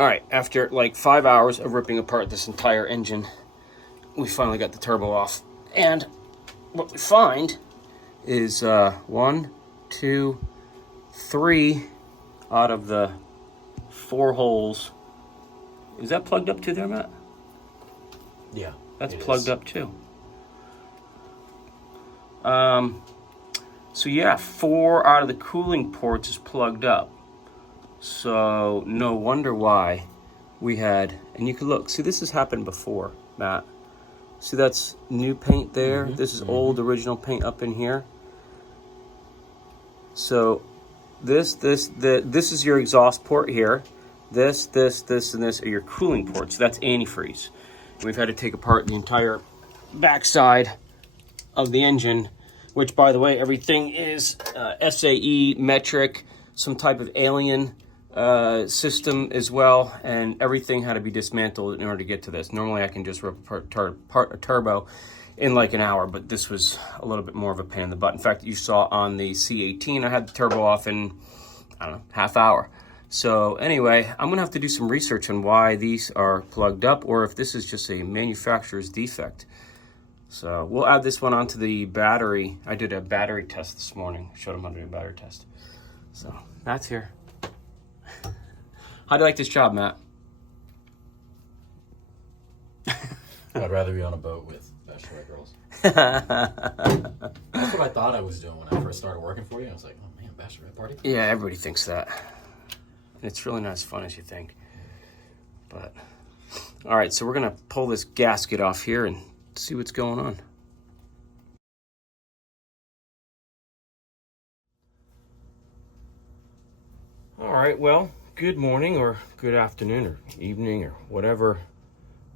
All right, after like 5 hours of ripping apart this entire engine, we finally got the turbo off. And what we find is 1, 2, 3 out of the 4 holes. Is that plugged up too there, Matt? Yeah. That's plugged up too. So yeah, 4 out of the cooling ports is plugged up. So no wonder why we had, and you can look, see this has happened before, Matt. See that's new paint there? Mm-hmm. This is old original paint up in here. So this is your exhaust port here. This, and this are your cooling ports. So that's antifreeze. We've had to take apart the entire backside of the engine, which, by the way, everything is SAE, metric, some type of alien system as well, and everything had to be dismantled in order to get to this. Normally, I can just rip apart a turbo in like an hour, but this was a little bit more of a pain in the butt. In fact, you saw on the C18, I had the turbo off in, I don't know, half hour. So anyway, I'm gonna have to do some research on why these are plugged up or if this is just a manufacturer's defect. So we'll add this one onto the battery. I did a battery test this morning. Showed him how to do a battery test. So Matt's here. How do you like this job, Matt? I'd rather be on a boat with bachelorette girls. That's what I thought I was doing when I first started working for you. I was like, oh man, bachelorette party? Yeah, everybody thinks that. It's really not as fun as you think. But, all right, so we're gonna pull this gasket off here and see what's going on. All right, well, good morning or good afternoon or evening or whatever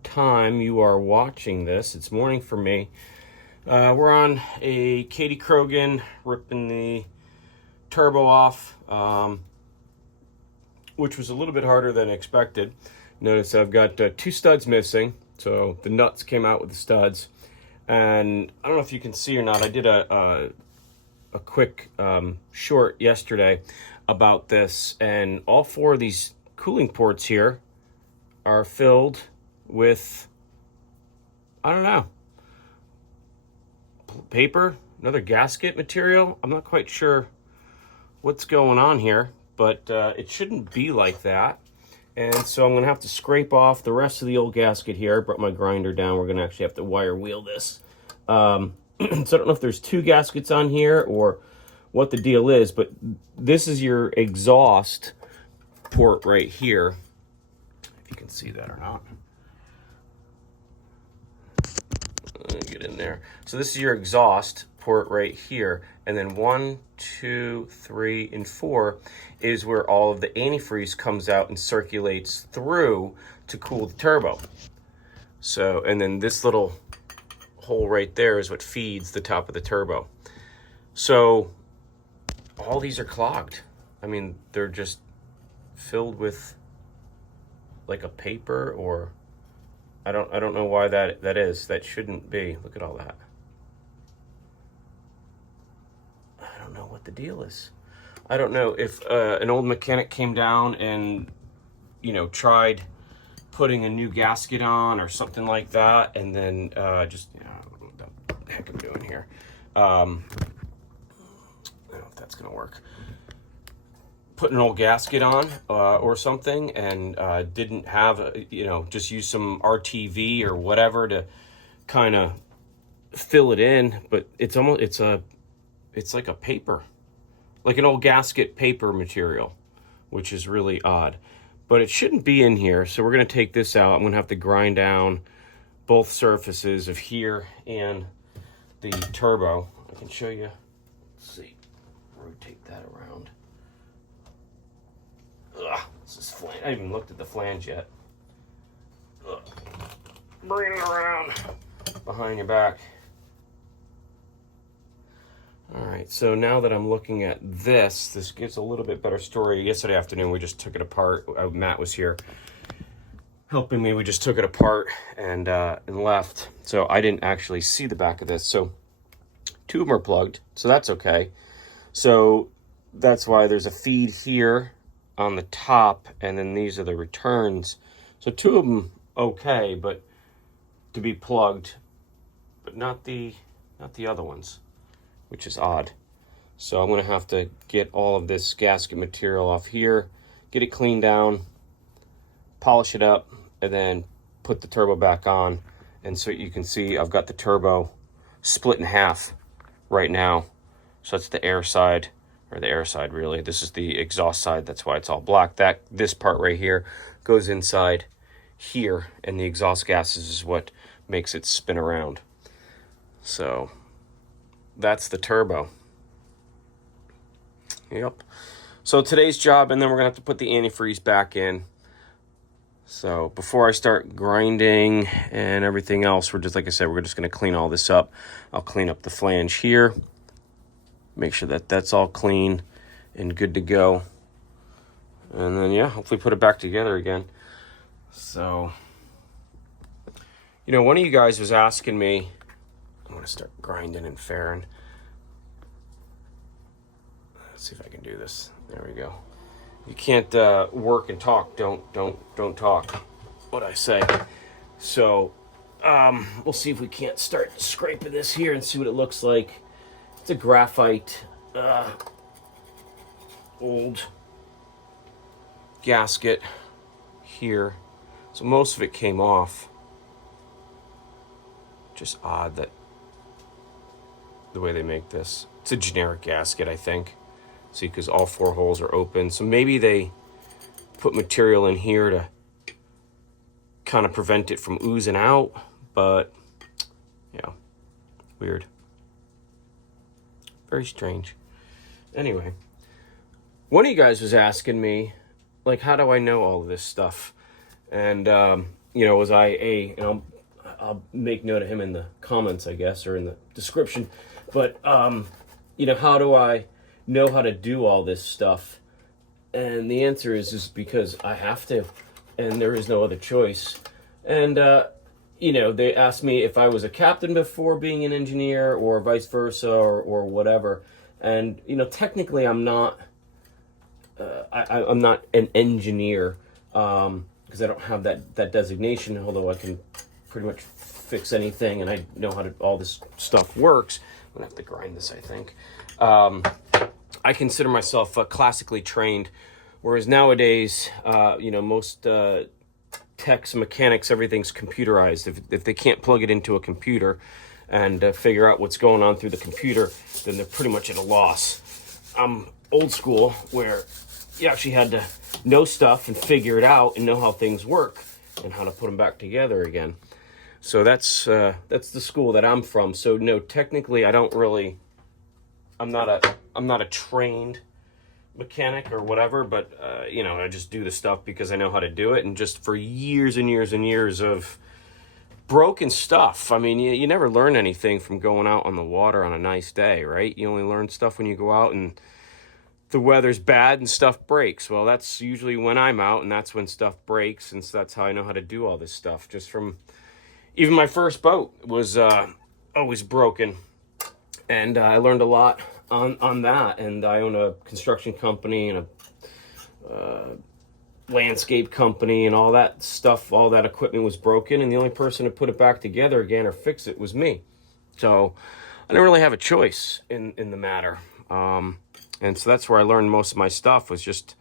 time you are watching this. It's morning for me. We're on a Kady Krogan, ripping the turbo off, which was a little bit harder than expected. Notice I've got 2 studs missing, so the nuts came out with the studs. And I don't know if you can see or not, I did a quick short yesterday about this, and all 4 of these cooling ports here are filled with, I don't know, paper, another gasket material. I'm not quite sure what's going on here, but it shouldn't be like that. And so I'm gonna have to scrape off the rest of the old gasket here. I brought my grinder down. We're gonna actually have to wire wheel this. So I don't know if there's 2 gaskets on here or what the deal is, but this is your exhaust port right here. If you can see that or not. Get in there. So this is your exhaust port right here. And then 1, 2, 3, and 4 is where all of the antifreeze comes out and circulates through to cool the turbo. So, and then this little hole right there is what feeds the top of the turbo. So all these are clogged. I mean, they're just filled with like a paper, or I don't know why that is. That shouldn't be. Look at all that. I don't know what the deal is. I don't know if an old mechanic came down and, you know, tried putting a new gasket on or something like that, and then just, you know, what the heck I'm doing here. I don't know if that's gonna work. Put an old gasket on or something, and didn't have, you know, just use some RTV or whatever to kind of fill it in, but it's almost, it's like a paper, like an old gasket paper material, which is really odd. But it shouldn't be in here, so we're gonna take this out. I'm gonna have to grind down both surfaces of here and the turbo. I can show you. Let's see, rotate that around. Ugh, this is flange. I haven't even looked at the flange yet. Ugh. Bring it around behind your back. All right, so now that I'm looking at this gives a little bit better story. Yesterday afternoon, we just took it apart. Matt was here helping me. We just took it apart and left. So I didn't actually see the back of this. So 2 of them are plugged, so that's okay. So that's why there's a feed here on the top, and then these are the returns. So 2 of them okay, but to be plugged, but not the other ones, which is odd. So I'm gonna have to get all of this gasket material off here, get it cleaned down, polish it up, and then put the turbo back on. And so you can see I've got the turbo split in half right now. So that's the air side, or the air side really. This is the exhaust side, that's why it's all black. This part right here goes inside here, and the exhaust gases is what makes it spin around. So that's the turbo. Yep. So today's job, and then we're gonna have to put the antifreeze back in. So before I start grinding and everything else, we're just, like I said, we're just gonna clean all this up. I'll clean up the flange here, make sure that that's all clean and good to go. And then, yeah, hopefully put it back together again. So, you know, one of you guys was asking me, I'm gonna start grinding and fairing. Let's see if I can do this. There we go. You can't work and talk. Don't talk. What I say. So, we'll see if we can't start scraping this here and see what it looks like. It's a graphite, old gasket here. So most of it came off. Just odd that the way they make this. It's a generic gasket, I think. See, because all 4 holes are open. So maybe they put material in here to kind of prevent it from oozing out. But, yeah, weird. Very strange. Anyway, one of you guys was asking me, like, how do I know all of this stuff? And, you know, was I and I'll make note of him in the comments, I guess, or in the description. But, you know, how do I know how to do all this stuff? And the answer is because I have to, and there is no other choice. And you know, they asked me if I was a captain before being an engineer, or vice versa, or whatever. And you know, technically I'm not I'm not an engineer, because I don't have that designation, although I can pretty much fix anything and I know how all this stuff works. I'm gonna have to grind this, I think. I consider myself classically trained, whereas nowadays, you know, most techs, mechanics, everything's computerized. If they can't plug it into a computer and figure out what's going on through the computer, then they're pretty much at a loss. I'm old school, where you actually had to know stuff and figure it out and know how things work and how to put them back together again. So that's the school that I'm from. So no, technically, I'm not a trained mechanic or whatever, but you know, I just do the stuff because I know how to do it. And just for years and years and years of broken stuff. I mean, you never learn anything from going out on the water on a nice day, right? You only learn stuff when you go out and the weather's bad and stuff breaks. Well, that's usually when I'm out, and that's when stuff breaks, and so that's how I know how to do all this stuff. Just from even my first boat was always broken, and I learned a lot on that. And I own a construction company and a landscape company, and all that stuff, all that equipment was broken, and the only person to put it back together again or fix it was me. So I didn't really have a choice in the matter. And so that's where I learned most of my stuff, was just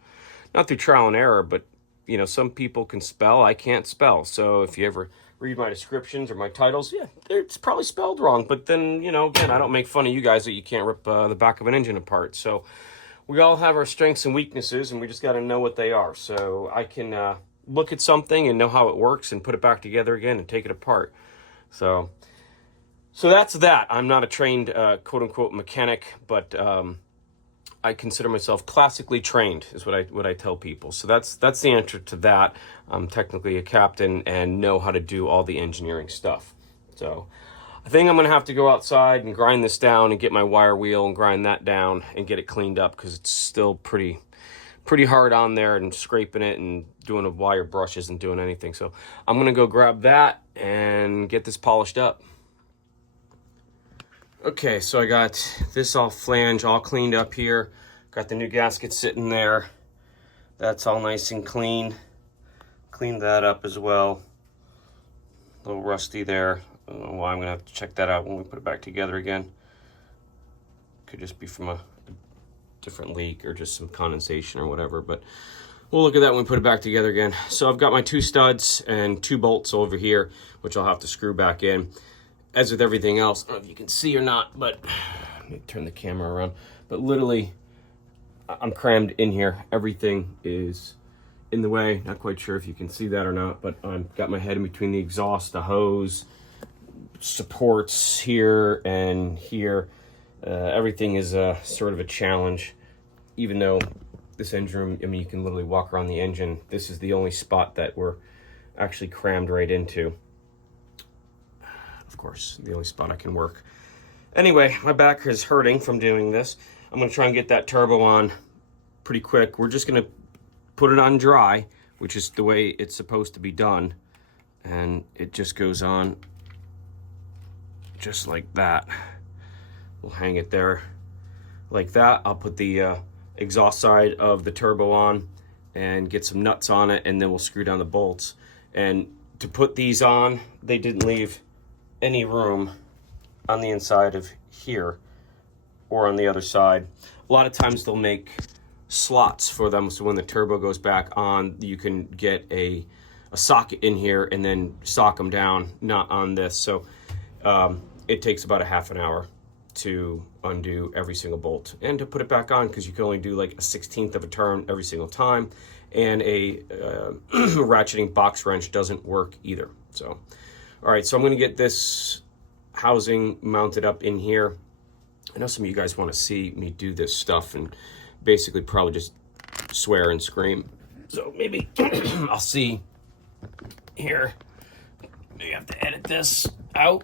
not through trial and error, but you know, some people can spell, I can't spell. So if you ever read my descriptions or my titles, yeah, it's probably spelled wrong. But then, you know, again, I don't make fun of you guys that you can't rip the back of an engine apart. So we all have our strengths and weaknesses, and we just got to know what they are. So I can look at something and know how it works and put it back together again and take it apart. So that's that. I'm not a trained quote unquote mechanic, but I consider myself classically trained, is what I tell people. So that's the answer to that. I'm technically a captain and know how to do all the engineering stuff. So I think I'm going to have to go outside and grind this down and get my wire wheel and grind that down and get it cleaned up, because it's still pretty hard on there, and scraping it and doing a wire brush isn't doing anything. So I'm going to go grab that and get this polished up. Okay, so I got this all flange all cleaned up here. Got the new gasket sitting there. That's all nice and clean. Clean that up as well. A little rusty there. I don't know why. I'm gonna have to check that out when we put it back together again. Could just be from a different leak or just some condensation or whatever, but we'll look at that when we put it back together again. So I've got my 2 studs and 2 bolts over here, which I'll have to screw back in. As with everything else, I don't know if you can see or not, but let me turn the camera around. But literally, I'm crammed in here. Everything is in the way. Not quite sure if you can see that or not, but I've got my head in between the exhaust, the hose, supports here and here. Everything is sort of a challenge, even though this engine room, I mean, you can literally walk around the engine. This is the only spot that we're actually crammed right into. Of course, the only spot I can work. Anyway, my back is hurting from doing this. I'm gonna try and get that turbo on pretty quick. We're just gonna put it on dry, which is the way it's supposed to be done. And it just goes on just like that. We'll hang it there like that. I'll put the exhaust side of the turbo on and get some nuts on it, and then we'll screw down the bolts. And to put these on, they didn't leave any room on the inside of here or on the other side. A lot of times they'll make slots for them, so when the turbo goes back on, you can get a socket in here and then sock them down, not on this. So it takes about a half an hour to undo every single bolt and to put it back on, because you can only do like a 1/16 of a turn every single time, and a ratcheting box wrench doesn't work either. So all right, so I'm gonna get this housing mounted up in here. I know some of you guys want to see me do this stuff and basically probably just swear and scream, so maybe I'll see here. Maybe I have to edit this out.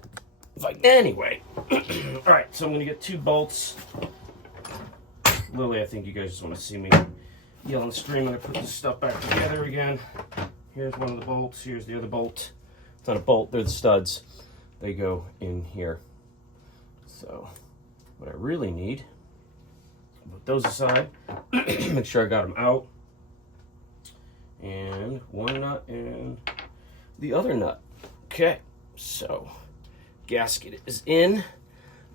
Anyway, all right, so I'm gonna get 2 bolts. Lily, I think you guys just want to see me yell and scream when I put this stuff back together again. Here's one of the bolts, here's the other bolt. It's not a bolt, they're the studs. They go in here. So what I really need, put those aside, make sure I got them out. And one nut and the other nut. Okay, so gasket is in.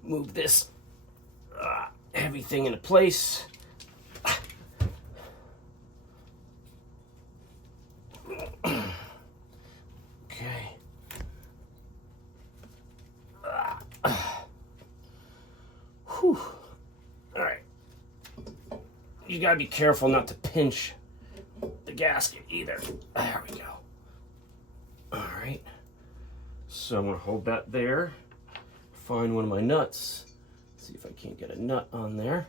Move this heavy thing into place. Okay. Whew. All right. You gotta be careful not to pinch the gasket either. There we go. All right. So I'm gonna hold that there. Find one of my nuts. See if I can't get a nut on there.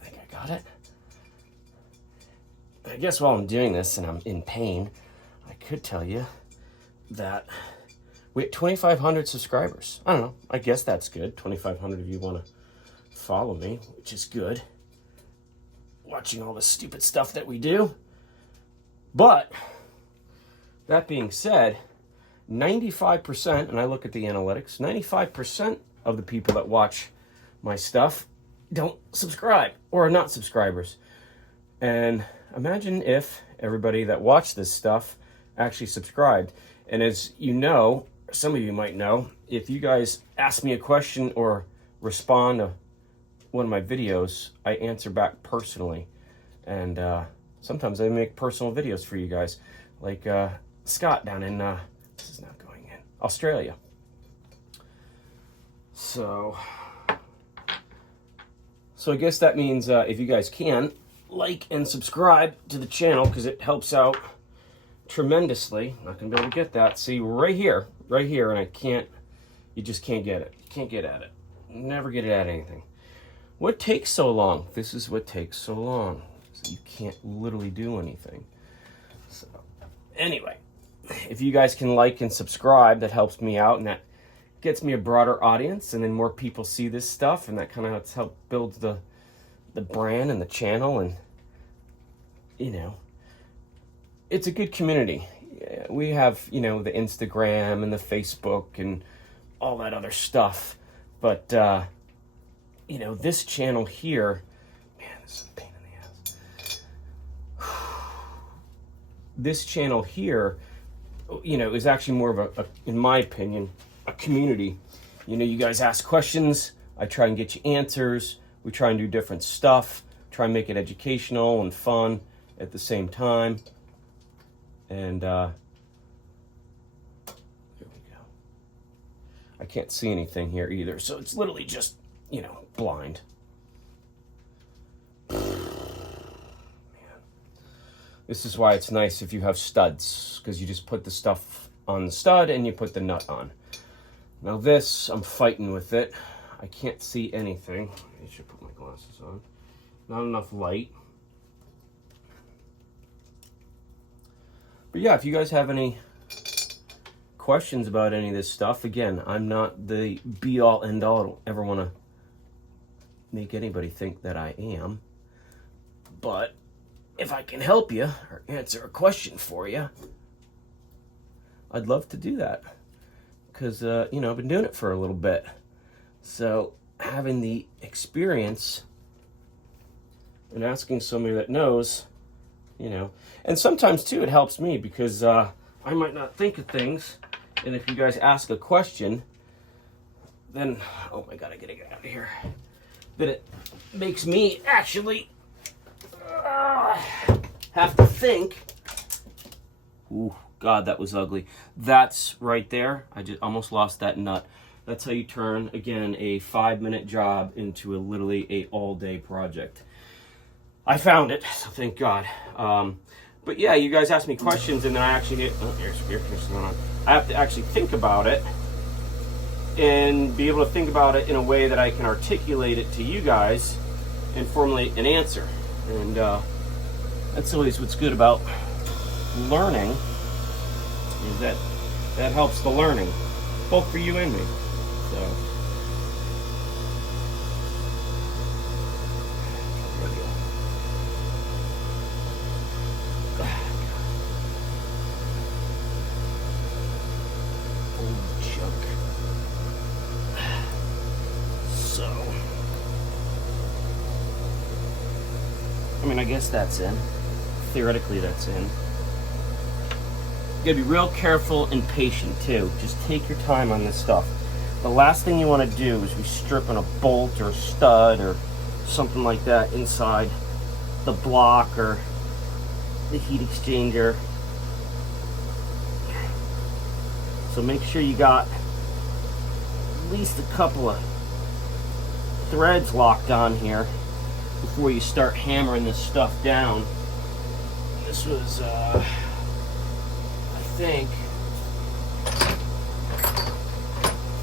I think I got it. I guess while I'm doing this and I'm in pain, I could tell you that we have 2,500 subscribers. I don't know. I guess that's good. 2,500 of you want to follow me, which is good. Watching all the stupid stuff that we do. But that being said, 95%, and I look at the analytics, 95% of the people that watch my stuff don't subscribe or are not subscribers. And imagine if everybody that watched this stuff actually subscribed. And as you know, some of you might know, if you guys ask me a question or respond to one of my videos, I answer back personally. And sometimes I make personal videos for you guys, like Scott down in, this is not going in, Australia. So I guess that means if you guys can, like and subscribe to the channel, because it helps out tremendously. I'm not gonna be able to get that. See, right here, and I can't, you just can't get it. You can't get at it. Never get it at anything. What takes so long? This is what takes so long. So you can't literally do anything. So anyway, if you guys can like and subscribe, that helps me out, and that gets me a broader audience, and then more people see this stuff, and that kind of helps build the brand and the channel, and you know, it's a good community. We have, you know, the Instagram and the Facebook and all that other stuff, but you know, this channel here, man, this this channel here, you know, is actually more of a, in my opinion, a community. You know, you guys ask questions, I try and get you answers, we try and do different stuff, try and make it educational and fun at the same time. And there we go. I can't see anything here either, so it's literally just, you know, blind. Man. This is why it's nice if you have studs, because you just put the stuff on the stud and you put the nut on. Now this, I'm fighting with it. I can't see anything. I should put my glasses on. Not enough light. But yeah, if you guys have any questions about any of this stuff, again, I'm not the be-all, end-all. I don't ever want to make anybody think that I am. But if I can help you or answer a question for you, I'd love to do that. Because, you know, I've been doing it for a little bit. So having the experience and asking somebody that knows, you know, and sometimes too it helps me because I might not think of things, and if you guys ask a question, then, oh my god, I gotta get out of here, then it makes me actually have to think. Ooh, god, that was ugly. That's right there. I just almost lost that nut. That's how you turn, again, a 5-minute job into a literally a all-day project. I found it, so thank God. But yeah, you guys ask me questions, and then I actually get, oh, here's what's going on. I have to actually think about it and be able to think about it in a way that I can articulate it to you guys and formulate an answer. And that's always what's good about learning, is that helps the learning, both for you and me. So I mean, I guess that's in. Theoretically, that's in. You gotta be real careful and patient too. Just take your time on this stuff. The last thing you want to do is be stripping a bolt or a stud or something like that inside the block or the heat exchanger. So make sure you got at least a couple of threads locked on here before you start hammering this stuff down. This was, I think,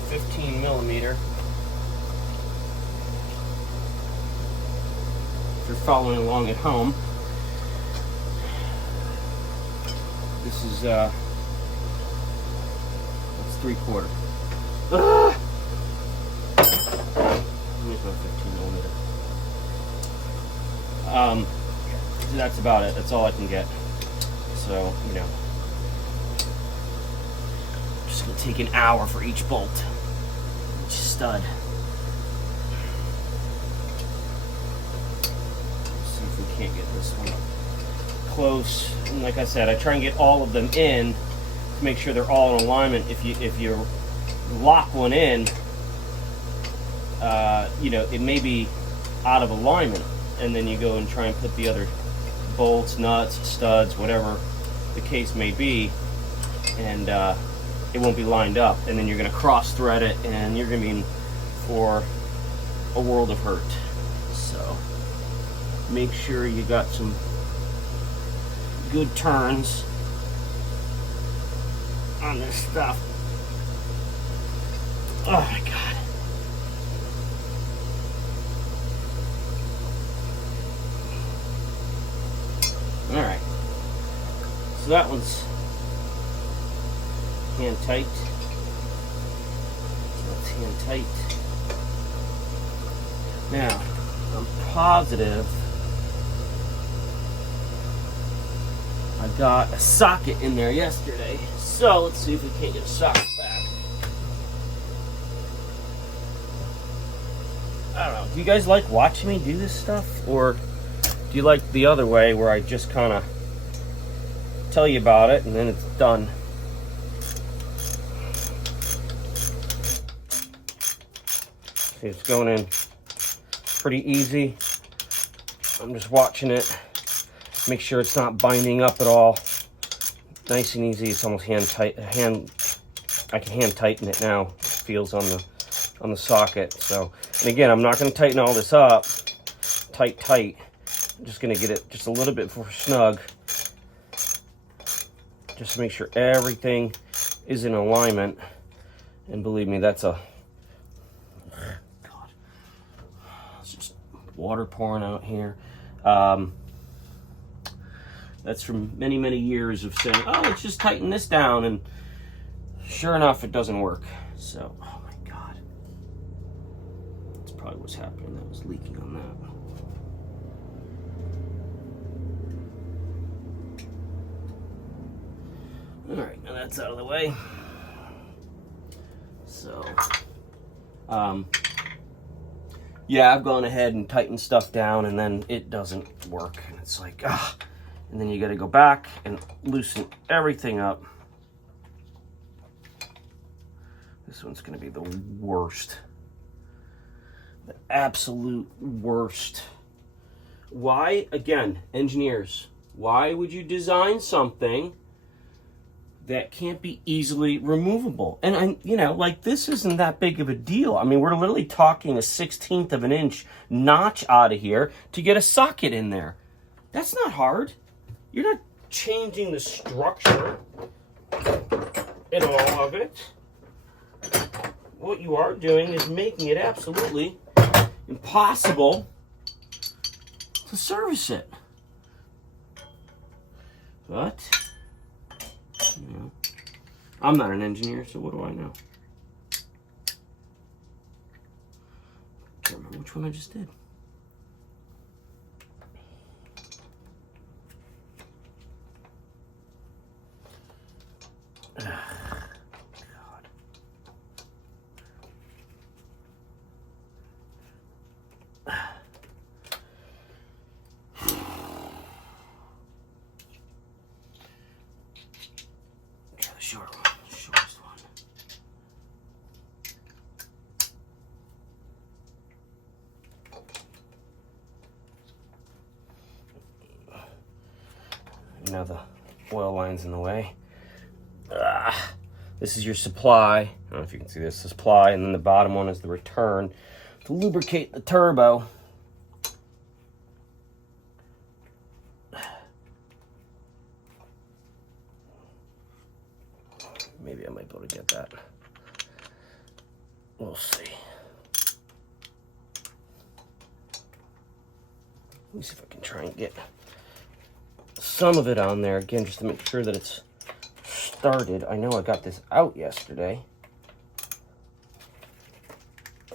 15 millimeter. If you're following along at home, this is, it's 3/4. Here's my 15 millimeter. That's about it. That's all I can get. So, you know, just gonna take an hour for each bolt, each stud. Let's see if we can't get this one close. And like I said, I try and get all of them in to make sure they're all in alignment. If you lock one in, you know, it may be out of alignment, and then you go and try and put the other bolts, nuts, studs, whatever the case may be, and it won't be lined up, and then you're going to cross thread it, and you're going to be in for a world of hurt. So make sure you got some good turns on this stuff. Oh my god. Alright, so that one's hand tight. That's hand tight. Now, I'm positive I got a socket in there yesterday, so let's see if we can't get a socket back. I don't know, do you guys like watching me do this stuff, or do you like the other way where I just kind of tell you about it, and then it's done. See, it's going in pretty easy. I'm just watching it, make sure it's not binding up at all. Nice and easy. It's almost I can hand tighten it now. It feels on the socket. So, and again, I'm not going to tighten all this up tight. I'm just going to get it just a little bit more snug, just to make sure everything is in alignment. And believe me, that's a it's just water pouring out here. That's from many years of saying, oh, let's just tighten this down, and sure enough, it doesn't work. So, oh my God. That's probably what's happening. That was leaking on that. All right, now that's out of the way. So, yeah, I've gone ahead and tightened stuff down, and then it doesn't work. And it's like, ah. And then you got to go back and loosen everything up. This one's going to be the worst. The absolute worst. Why, again, engineers, why would you design something that can't be easily removable? And like, this isn't that big of a deal. I mean, we're literally talking a 1/16 of an inch notch out of here to get a socket in there. That's not hard. You're not changing the structure in all of it. What you are doing is making it absolutely impossible to service it. But, I'm not an engineer, so what do I know? Can't remember which one I just did. God. Try the short one, the shortest one. Now the oil line's in the way. This is your supply. I don't know if you can see this, the supply, and then the bottom one is the return to lubricate the turbo. Maybe I might be able to get that. We'll see. Let me see if I can try and get some of it on there again, just to make sure that it's started. I know I got this out yesterday.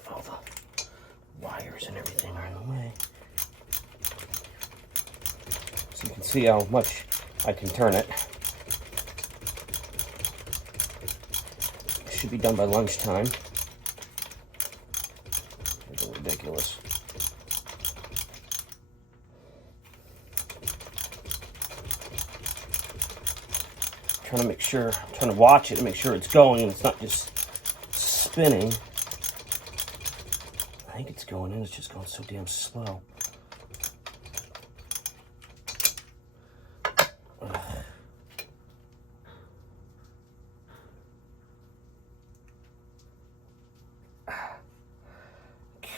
All the wires and everything are in the way. So you can see how much I can turn it. Should be done by lunchtime. It's ridiculous. Trying to make sure, trying to watch it and make sure it's going and it's not just spinning. I think it's going in, it's just going so damn slow.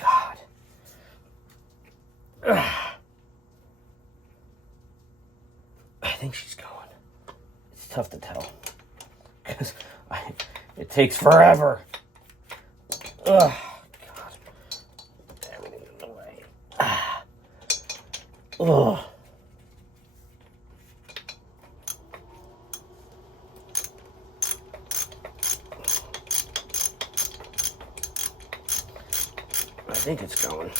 God. I think she's going. It's tough to tell because it takes forever. Ugh, God. Everything's in the way. Ugh. I think it's going.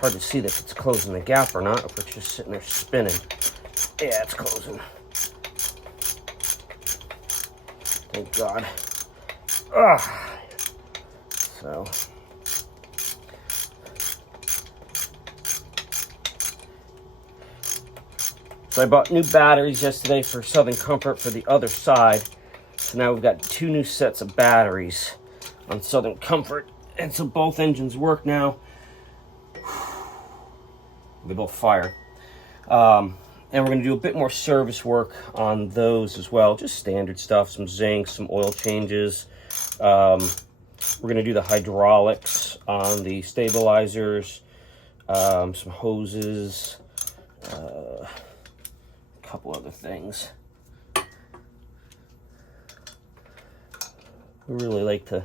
Hard to see if it's closing the gap or not, if it's just sitting there spinning. Yeah, it's closing. Thank God. Ugh. So. So I bought new batteries yesterday for Southern Comfort for the other side. So now we've got 2 new sets of batteries on Southern Comfort. And so both engines work now. They both fire. And we're going to do a bit more service work on those as well. Just standard stuff, some zinc, some oil changes. We're going to do the hydraulics on the stabilizers, some hoses, a couple other things. We really like to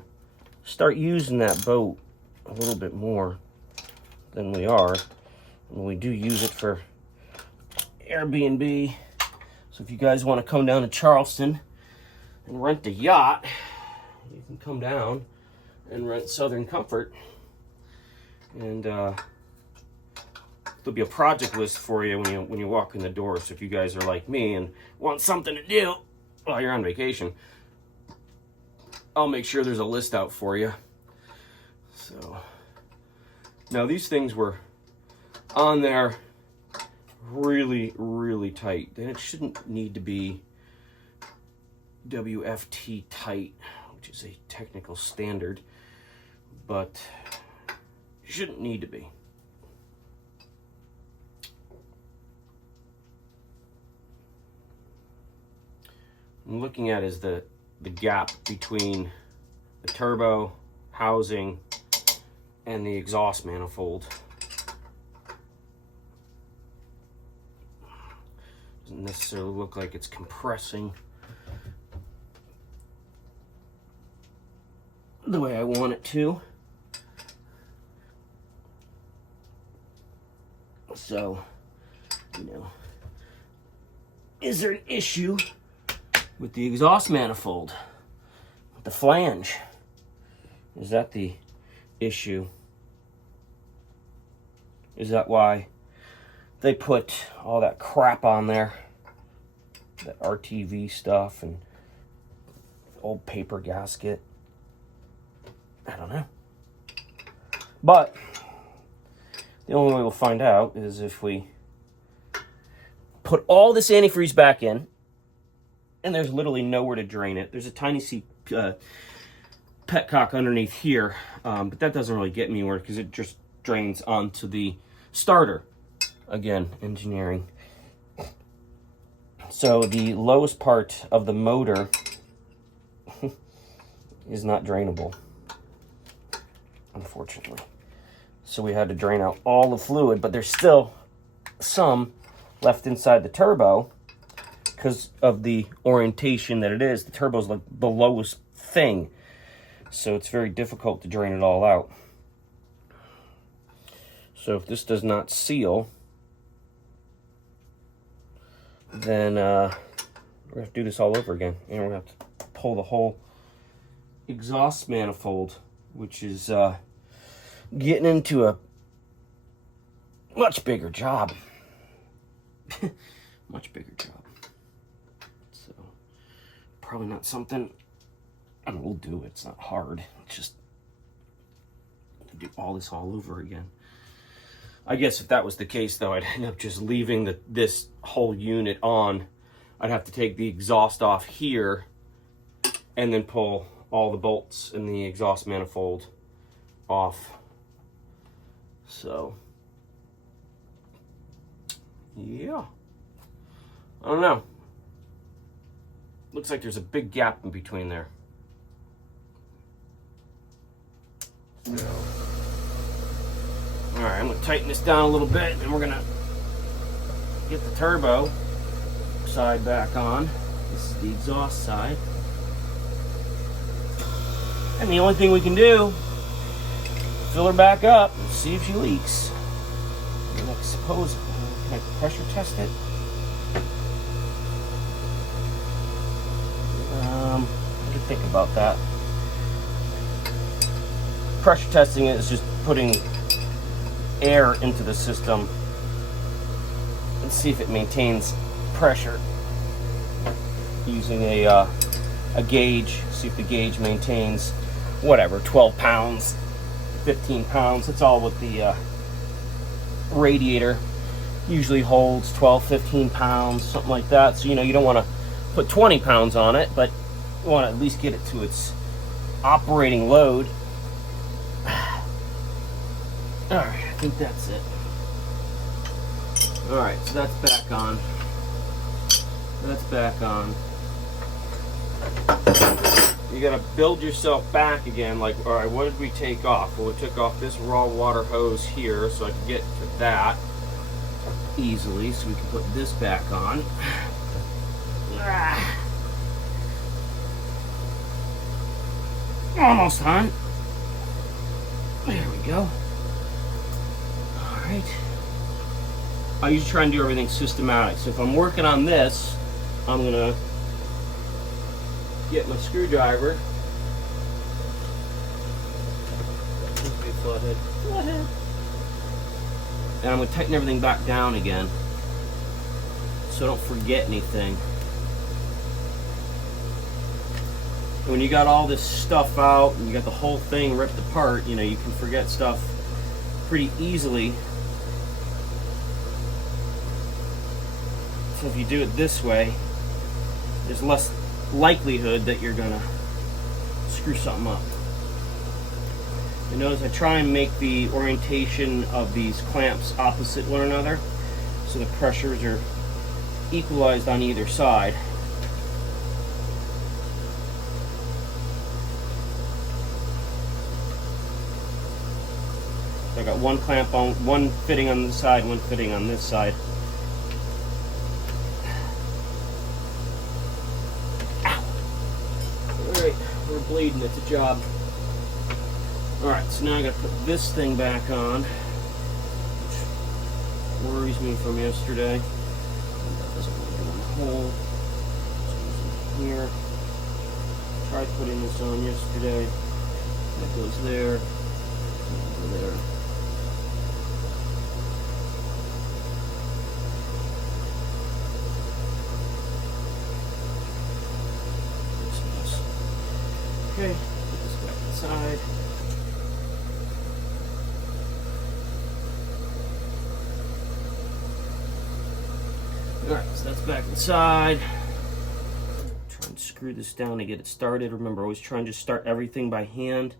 start using that boat a little bit more than we are. And we do use it for Airbnb. So if you guys want to come down to Charleston and rent a yacht, you can come down and rent Southern Comfort. And there'll be a project list for you when you walk in the door. So if you guys are like me and want something to do while you're on vacation, I'll make sure there's a list out for you. So now these things were on there really, really tight. And it shouldn't need to be WFT tight, which is a technical standard, but it shouldn't need to be. I'm looking at is the gap between the turbo housing and the exhaust manifold. Doesn't necessarily look like it's compressing the way I want it to. So, is there an issue with the exhaust manifold, with the flange? Is that the issue? Is that why they put all that crap on there? That RTV stuff and old paper gasket? I don't know. But the only way we'll find out is if we put all this antifreeze back in, and there's literally nowhere to drain it. There's a tiny petcock underneath here, but that doesn't really get me anywhere because it just drains onto the starter. Again, engineering. So the lowest part of the motor is not drainable, unfortunately. So we had to drain out all the fluid, but there's still some left inside the turbo because of the orientation that it is. The turbo's like the lowest thing, so it's very difficult to drain it all out. So if this does not seal, then we're gonna have to do this all over again, and we're gonna have to pull the whole exhaust manifold, which is getting into a much bigger job. Much bigger job. So probably not something, I mean, we'll do it. It's not hard. It's just to do all this all over again. I guess if that was the case, though, I'd end up just leaving this whole unit on. I'd have to take the exhaust off here and then pull all the bolts in the exhaust manifold off. So, yeah. I don't know. Looks like there's a big gap in between there. So, all right, I'm gonna tighten this down a little bit, and we're gonna get the turbo side back on. This is the exhaust side. And the only thing we can do, fill her back up and see if she leaks. And I suppose, can I pressure test it? What do you think about that? Pressure testing it is just putting air into the system and see if it maintains pressure using a gauge. See if the gauge maintains whatever, 12 pounds, 15 pounds. It's all with the radiator usually holds 12, 15 pounds, something like that. So, you know, you don't want to put 20 pounds on it, but you want to at least get it to its operating load. All right, I think that's it. All right, so that's back on. That's back on. You gotta build yourself back again. Like, all right, what did we take off? Well, we took off this raw water hose here, so I could get to that easily. So we can put this back on. Almost done. There we go. All right. I usually try and do everything systematic. So if I'm working on this, I'm gonna get my screwdriver. Flathead. And I'm gonna tighten everything back down again, so I don't forget anything. And when you got all this stuff out and you got the whole thing ripped apart, you know, you can forget stuff pretty easily. So if you do it this way, there's less likelihood that you're gonna screw something up. And notice I try and make the orientation of these clamps opposite one another, so the pressures are equalized on either side. So I got one clamp on, one fitting on this side, one fitting on this side. We're bleeding, it's a job. Alright, so now I gotta put this thing back on, which worries me from yesterday. That doesn't really go in the hole. So here. Tried putting this on yesterday. That goes there. Over there. Okay, put this back inside. Alright, so that's back inside. Try and screw this down to get it started. Remember, always try and just start everything by hand.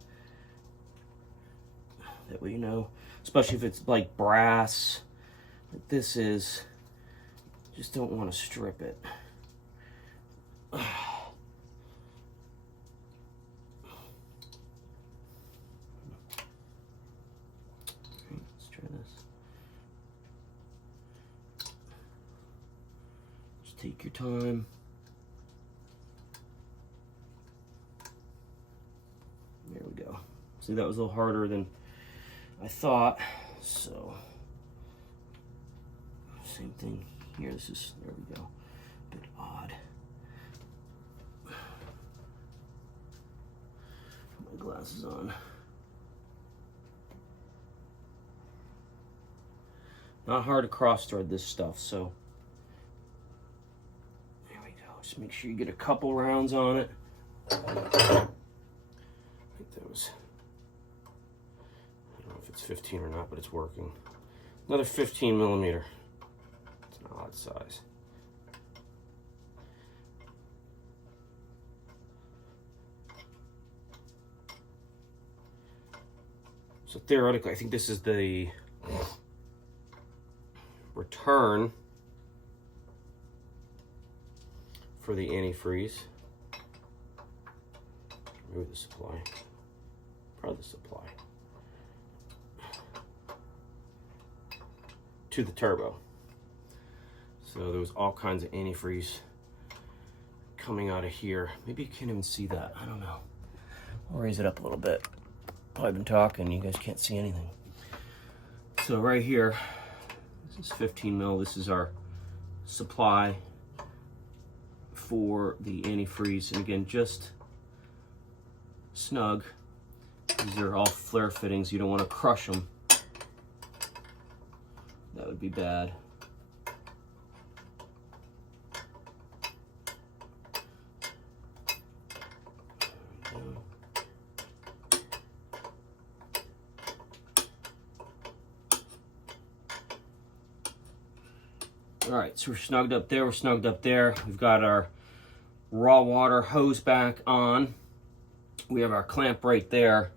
That way you know, especially if it's like brass, like this is, you just don't want to strip it. Take your time. There we go. See, that was a little harder than I thought. So, same thing here. This is, there we go. A bit odd. Put my glasses on. Not hard to cross thread this stuff, so. Just make sure you get a couple rounds on it. I think that was, I don't know if it's 15 or not, but it's working. Another 15 millimeter. It's an odd size. So theoretically, I think this is the return for the antifreeze. Maybe the supply. Probably the supply. To the turbo. So there was all kinds of antifreeze coming out of here. Maybe you can't even see that. I don't know. I'll raise it up a little bit. Probably been talking, you guys can't see anything. So right here, this is 15 mil. This is our supply for the antifreeze, and again, just snug. These are all flare fittings. You don't want to crush them. That would be bad. All right, so we're snugged up there. We're snugged up there. We've got our raw water hose back on. We have our clamp right there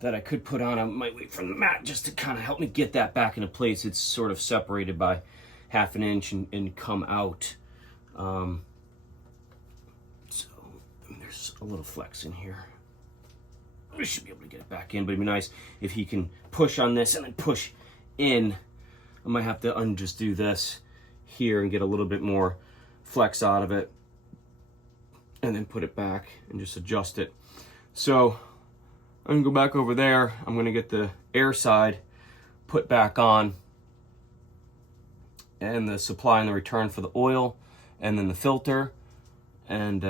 that I could put on. I might wait for the mat just to kind of help me get that back into place. It's sort of separated by 1/2 inch and come out. So there's a little flex in here. We should be able to get it back in, but it'd be nice if he can push on this and then push in. I might have to just do this here and get a little bit more flex out of it and then put it back and just adjust it. So I'm gonna go back over there. I'm gonna get the air side put back on and the supply and the return for the oil and then the filter, and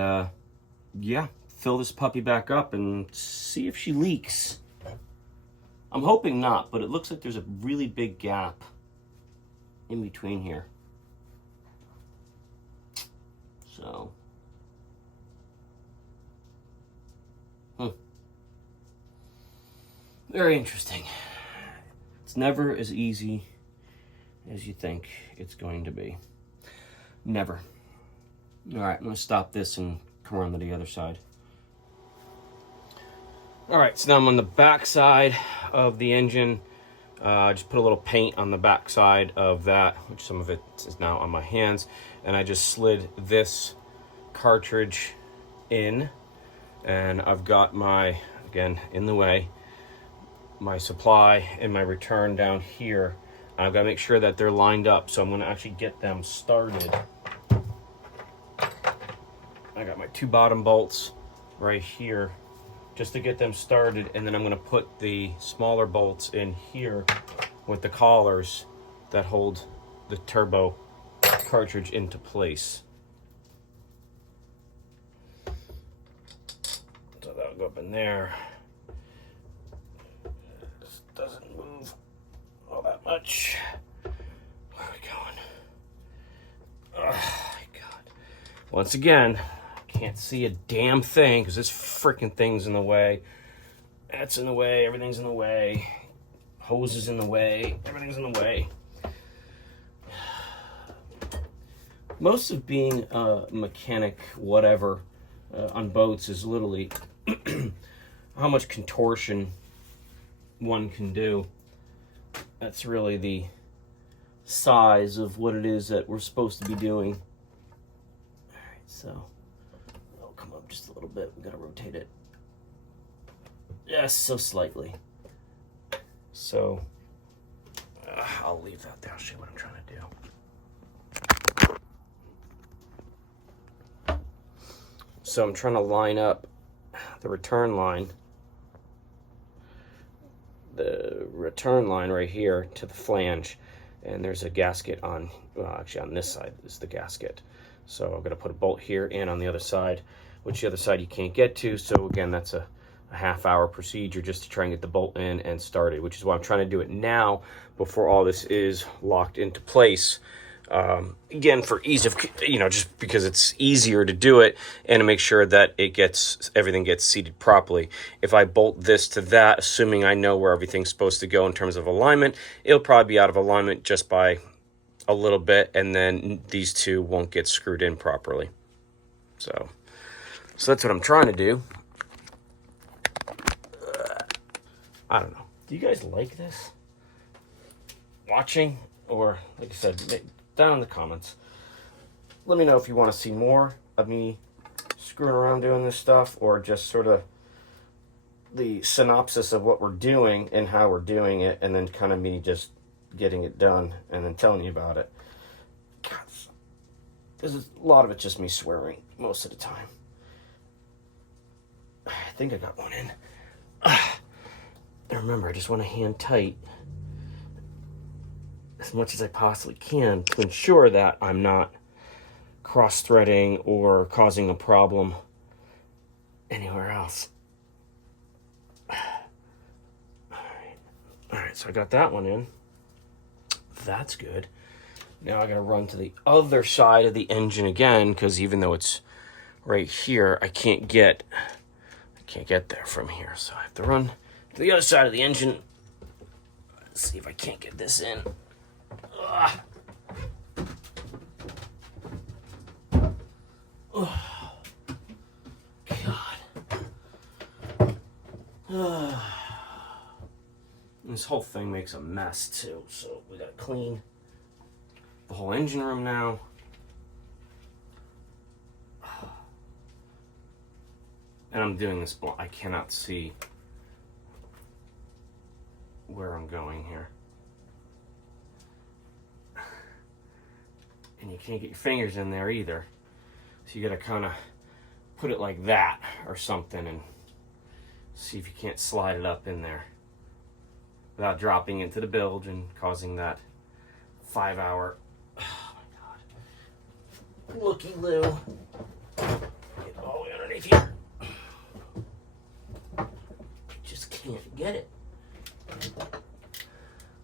yeah, fill this puppy back up and see if she leaks. I'm hoping not, but it looks like there's a really big gap in between here. So, very interesting. It's never as easy as you think it's going to be. Never. All right, I'm gonna stop this and come around to the other side. All right, so now I'm on the back side of the engine. Just put a little paint on the back side of that, which some of it is now on my hands. And I just slid this cartridge in, and I've got my, again, in the way, my supply and my return down here. I've got to make sure that they're lined up, so I'm going to actually get them started. I got my 2 bottom bolts right here just to get them started, and then I'm going to put the smaller bolts in here with the collars that hold the turbo cartridge into place. So that'll go up in there. This doesn't move all that much. Where are we going? Oh my God. Once again, can't see a damn thing because this freaking thing's in the way. That's in the way. Everything's in the way. Hose is in the way. Everything's in the way. Most of being a mechanic, whatever, on boats is literally how much contortion one can do. That's really the size of what it is that we're supposed to be doing. All right, so come up just a little bit. We gotta rotate it. Yes, so slightly. So I'll leave that there. I'll show you what I'm trying to do. So I'm trying to line up the return line right here to the flange, and there's a gasket on, well, actually on this side is the gasket. So I'm gonna put a bolt here and on the other side, which the other side you can't get to. So again, that's a half-hour procedure just to try and get the bolt in and started, which is why I'm trying to do it now before all this is locked into place. Again, for ease of, just because it's easier to do it and to make sure that everything gets seated properly. If I bolt this to that, assuming I know where everything's supposed to go in terms of alignment, it'll probably be out of alignment just by a little bit, and then these two won't get screwed in properly. So that's what I'm trying to do. I don't know. Do you guys like this? Watching? Or, like I said, down in the comments. Let me know if you want to see more of me screwing around doing this stuff, or just sort of the synopsis of what we're doing and how we're doing it, and then kind of me just getting it done and then telling you about it. God, there's a lot of it just me swearing most of the time. I think I got one in. And remember, I just want to hand tight as much as I possibly can to ensure that I'm not cross-threading or causing a problem anywhere else. All right, so I got that one in. That's good. Now I gotta run to the other side of the engine again, because even though it's right here, I can't get there from here. So I have to run to the other side of the engine. Let's see if I can't get this in. Ugh. Oh, God. This whole thing makes a mess too, so we gotta clean the whole engine room now. And I'm doing this, I cannot see where I'm going here. And you can't get your fingers in there either. So you gotta kind of put it like that or something and see if you can't slide it up in there without dropping into the bilge and causing that 5 hour, oh my God, looky-loo. Get all the way underneath here. Just can't get it. I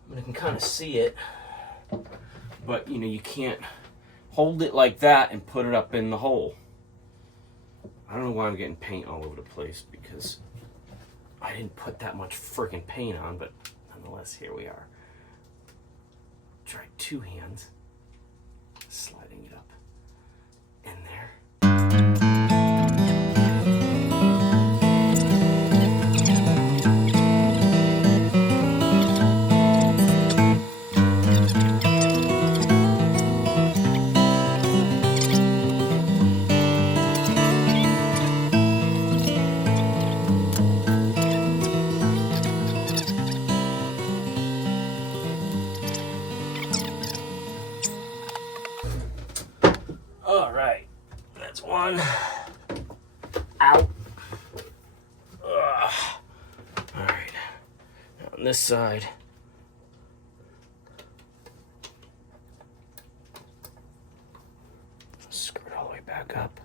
mean, I can kind of see it, but you know, you can't hold it like that and put it up in the hole. I don't know why I'm getting paint all over the place, because I didn't put that much freaking paint on, but nonetheless, here we are. Try 2 hands, sliding it up in there. All right, that's one out. Ugh. All right, now on this side. Screw it all the way back up.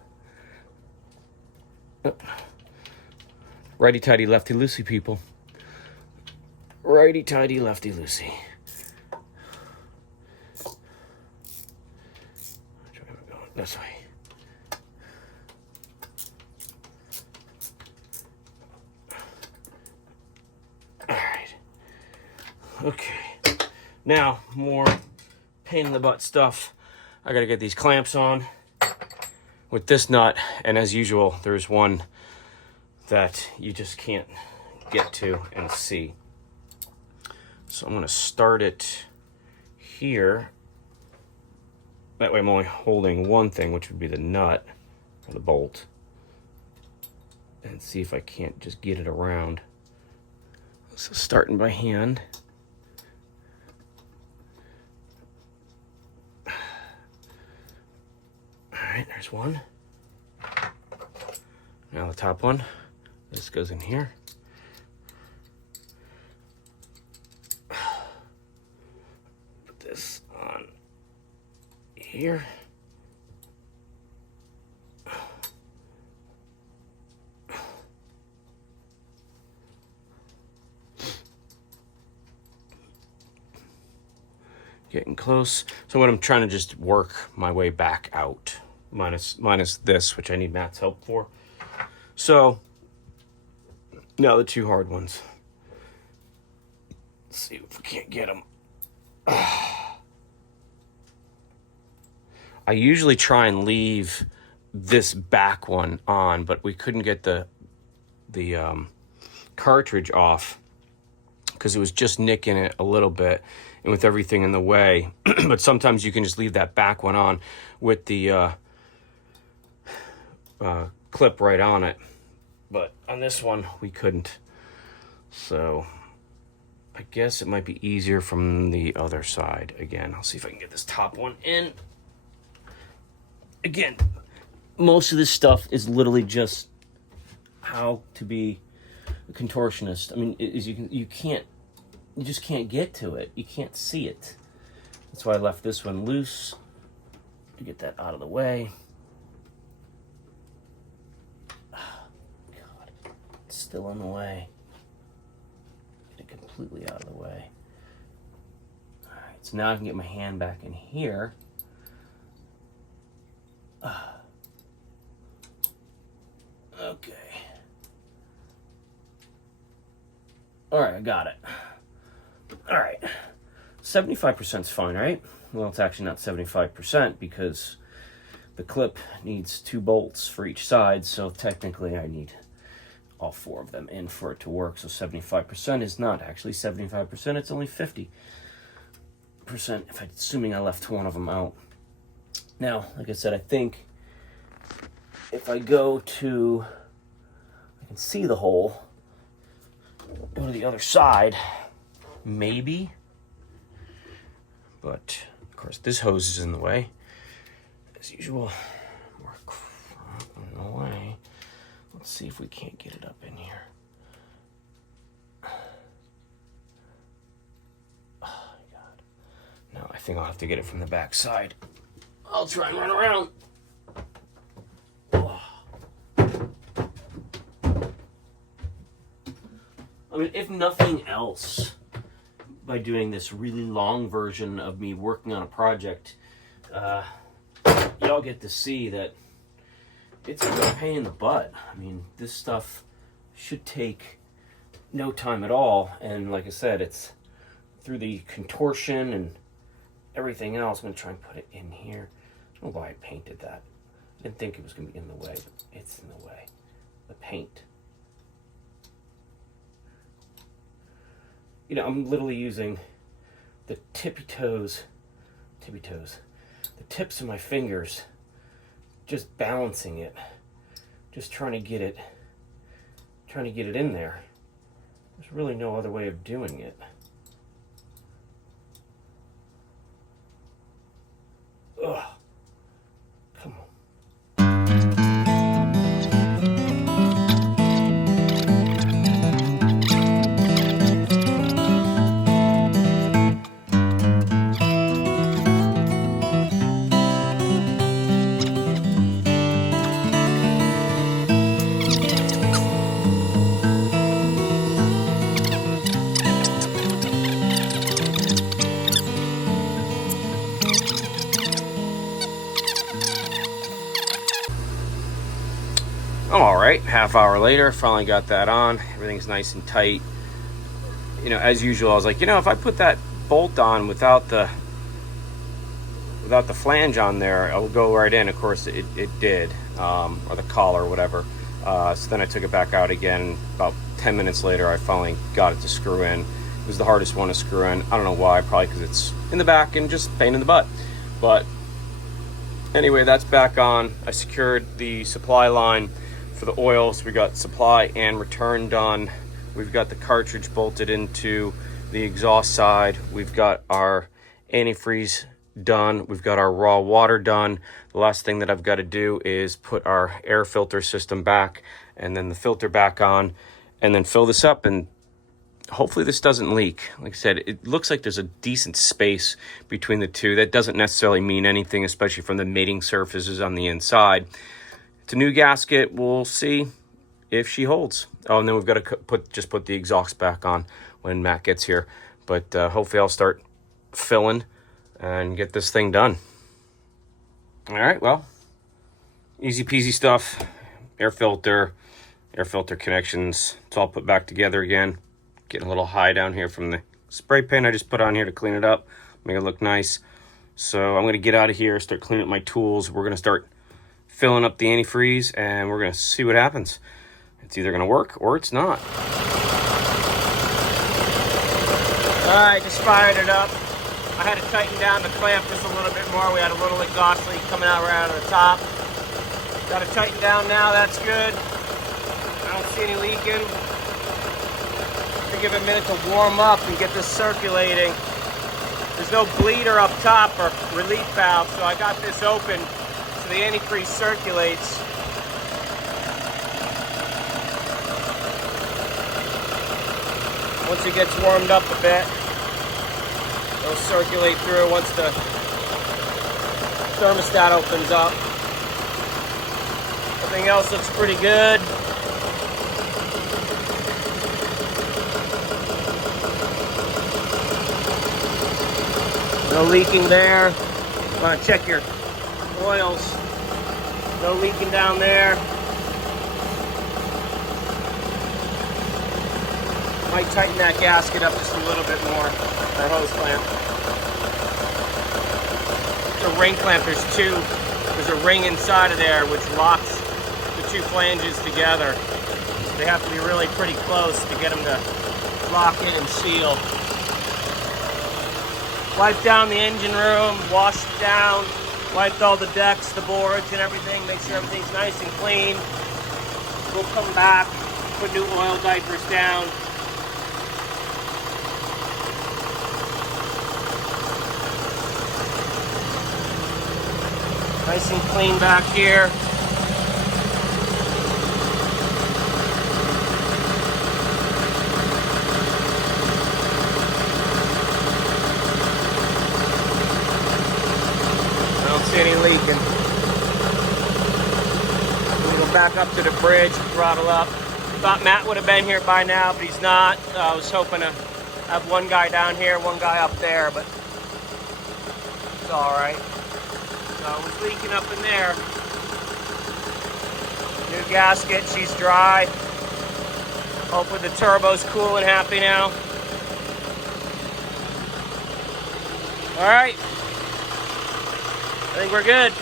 Oh. Righty-tighty, lefty-loosey, people. Righty-tighty, lefty-loosey. This way. All right. Okay. Now, more pain in the butt stuff. I gotta get these clamps on with this nut, and as usual, there's one that you just can't get to and see. So I'm gonna start it here. That way I'm only holding one thing, which would be the nut or the bolt, and see if I can't just get it around. So starting by hand. All right, there's one. Now the top one. This goes in here. Put this on here. Getting close. So what I'm trying to just work my way back out, minus this, which I need Matt's help for. So now the 2 hard ones. Let's see if we can't get them. I usually try and leave this back one on, but we couldn't get the cartridge off because it was just nicking it a little bit, and with everything in the way. But sometimes you can just leave that back one on with the clip right on it. But on this one, we couldn't. So I guess it might be easier from the other side. Again, I'll see if I can get this top one in. Again, most of this stuff is literally just how to be a contortionist. I mean, you just can't get to it. You can't see it. That's why I left this one loose to get that out of the way. Oh, God, it's still in the way. Get it completely out of the way. All right, so now I can get my hand back in here. Okay. All right, I got it. All right. 75% is fine, right? Well, it's actually not 75% because the clip needs 2 bolts for each side, so technically I need all 4 of them in for it to work. So 75% is not actually 75%, it's only 50%, assuming I left one of them out. Now, like I said, I think if I go to, I can see the hole, go to the other side, maybe, but of course this hose is in the way, as usual. More crap in the way. Let's see if we can't get it up in here. Oh my God. No, I think I'll have to get it from the back side. I'll try and run around. Oh. I mean, if nothing else, by doing this really long version of me working on a project, y'all get to see that it's a real pain in the butt. I mean, this stuff should take no time at all. And like I said, it's through the contortion and everything else. I'm going to try and put it in here. I don't know why I painted that. I didn't think it was going to be in the way, but it's in the way. The paint. You know, I'm literally using the tippy toes, the tips of my fingers, just balancing it, just trying to get it in there. There's really no other way of doing it. Ugh. Come on. All right, half hour later, finally got that on. Everything's nice and tight. You know, as usual, I was like, you know, if I put that bolt on without the flange on there, it will go right in. Of course, it did, or the collar or whatever. So then I took it back out again. About 10 minutes later, I finally got it to screw in. It was the hardest one to screw in. I don't know why, probably because it's in the back and just pain in the butt. But anyway, that's back on. I secured the supply line for the oil, so we got supply and return done. We've got the cartridge bolted into the exhaust side. We've got our antifreeze done. We've got our raw water done. The last thing that I've got to do is put our air filter system back and then the filter back on and then fill this up, and hopefully this doesn't leak. Like I said, it looks like there's a decent space between the two. That doesn't necessarily mean anything, especially from the mating surfaces on the inside. It's a new gasket. We'll see if she holds. Oh, and then we've got to put the exhaust back on when Matt gets here. But hopefully I'll start filling and get this thing done. All right, well, easy peasy stuff. Air filter connections. It's all put back together again. Getting a little high down here from the spray paint I just put on here to clean it up, make it look nice. So I'm going to get out of here, start cleaning up my tools. We're going to start filling up the antifreeze, and we're going to see what happens. It's either going to work or it's not. All right, just fired it up. I had to tighten down the clamp just a little bit more. We had a little exhaust leak coming out right out of the top. Got it tightened down now, that's good. I don't see any leaking. To give it a minute to warm up and get this circulating. There's no bleeder up top or relief valve, so I got this open so the antifreeze circulates. Once it gets warmed up a bit, it'll circulate through once the thermostat opens up. Everything else looks pretty good. No leaking there. Want to check your oils. No leaking down there. Might tighten that gasket up just a little bit more. That hose clamp. The ring clamp, there's there's a ring inside of there which locks the two flanges together. They have to be really pretty close to get them to lock in and seal. Wiped down the engine room, washed it down, wiped all the decks, the boards and everything, make sure everything's nice and clean. We'll come back, put new oil diapers down. Nice and clean back here. I don't see any leaking. We'll go back up to the bridge, throttle up. Thought Matt would have been here by now, but he's not. I was hoping to have one guy down here, one guy up there, but it's all right. So it was leaking up in there. New gasket, she's dry. Hopefully the turbo's cool and happy now. All right. I think we're good.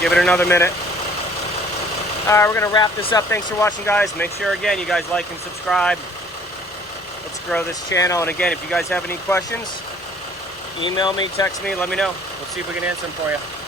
Give it another minute. All right, we're gonna wrap this up. Thanks for watching, guys. Make sure, again, you guys like and subscribe. Let's grow this channel. And again, if you guys have any questions, email me, text me, let me know. We'll see if we can answer them for you.